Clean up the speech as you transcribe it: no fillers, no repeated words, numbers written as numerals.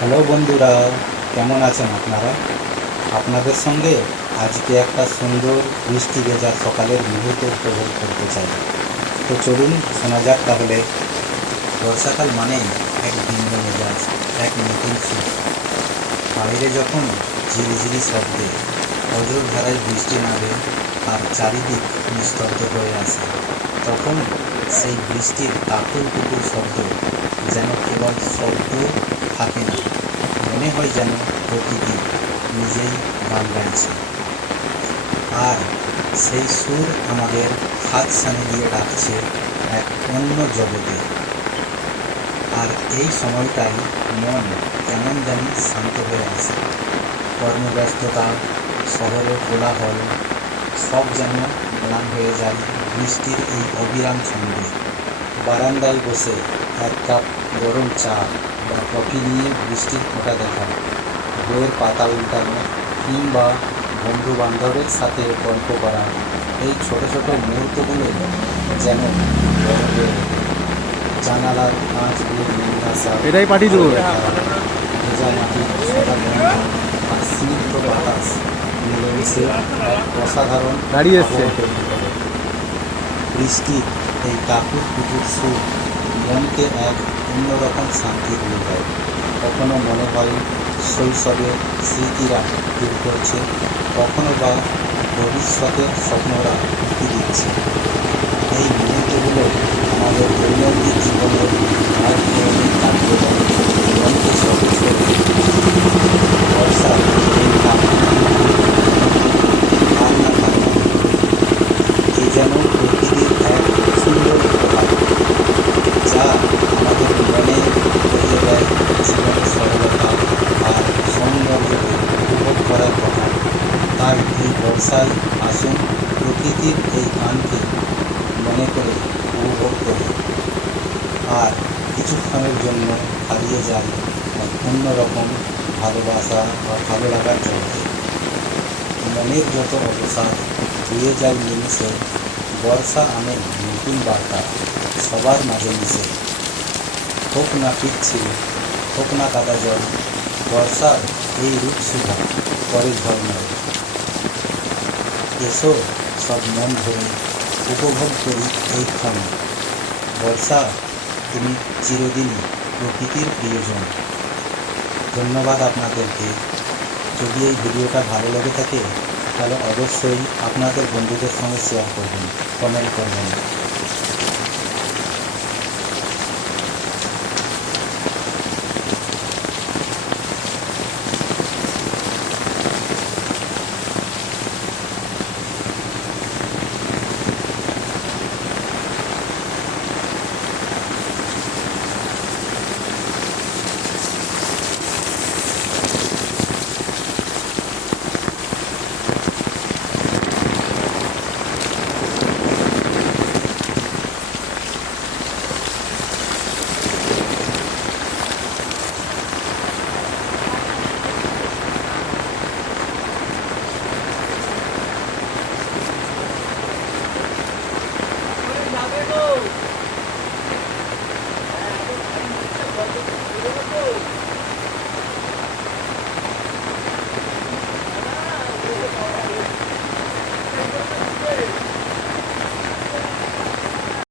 Hello বন্ধুরা, কেমন আছেন আপনারা? আপনাদের সঙ্গে আজকে একটা সুন্দর বৃষ্টি ভেজা সকালের মুহূর্ত উপভোগ করতে চাই। তো চলুন শোনা যাক তাহলে। বর্ষাকাল মানেই এক ভিন্ন মেজাজ, এক নতুন সুখ। বাইরে যখন ঝিরিঝিরি শব্দে অঝোরধারায় বৃষ্টি নামে আর চারিদিক নিস্তব্ধ হয়ে আসে, তখন সেই বৃষ্টির কাকুর কুকুর শব্দ যেন কেবল শব্দ থাকে না, মনে হয় যেন প্রকৃতি নিজেই গান গাইছে। আর সেই সুর আমাদের হাত ছানি দিয়ে ডাকছে এক অন্য জগতে। আর এই সময়টাই মন কেমন জানি শান্ত হয়ে আছে। কর্মব্যস্ততা, শহরের কোলাহল সব যেন ম্লান হয়ে যায় বৃষ্টির এই অবিরাম ছন্দে। বারান্দায় বসে এক কাপ গরম চা বা কফি নিয়ে বৃষ্টির ফোঁটা দেখা, বইয়ের পাতা উল্টানো কিংবা বন্ধু বান্ধবের সাথে গল্প করা, এই ছোট ছোট মুহূর্তগুলো যেন বড় হয়ে ওঠে। জানালার কাঁচ দিয়ে নেমে আসা এটাই পাঠিয়ে দেবো। ভেজা মাটির সাদা গন্ধ আর স্নিগ্ধ বাতাস মিলেমিশে এক অসাধারণ দাঁড়িয়ে এসছে। আবহাওয়া তৈরি করে। বৃষ্টির এই কাকুর কুকুর সুর মনকে এক অন্যরকম শান্তি দিয়ে দেয়। কখনো মনে হয় শৈশবের স্মৃতিরা দূর করছে, কখনো বা ভবিষ্যতের স্বপ্নরা উঁকি দিচ্ছে। এই মুহূর্তগুলো আমাদের দৈনন্দিন জীবনের এক ধরনের কাটিয়ে দেয় মনকে সতেজ করে তোলে। বর্ষার এই কাকুর কুকুর আর না থাকে, এ যেন প্রকৃতির এক সুন্দর উপহার, যা আমাদের মনে করিয়ে দেয় জীবনের সরলতা আর সৌন্দর্যকে উপভোগ করার কথা। তাই এই বর্ষায় আসুন প্রকৃতির এই গানকে মনে করে উপভোগ করি আর কিছুক্ষণের জন্য হারিয়ে যায় এক অন্যরকম ভালোবাসা বা ভালো লাগার জগতে। মনের যত অবসাদ ধুয়ে যায় নিমিশে, বর্ষা আনে নতুন বার্তা সবার মাঝে মিশে। হোক না পিচ্ছিল, হোক না কাদা জল, বর্ষার এই রূপ সুধা করে ঝলমল। এসো সব মন ভরে উপভোগ করি এই ক্ষণ। বর্ষা, তুমি চিরদিনই প্রকৃতির প্রিয়জন। ধন্যবাদ আপনাদেরকে। যদি এই ভিডিওটা ভালো লেগে থাকে তাহলে অবশ্যই আপনাদের বন্ধুদের সঙ্গে শেয়ার করবেন, কমেন্ট করবেন।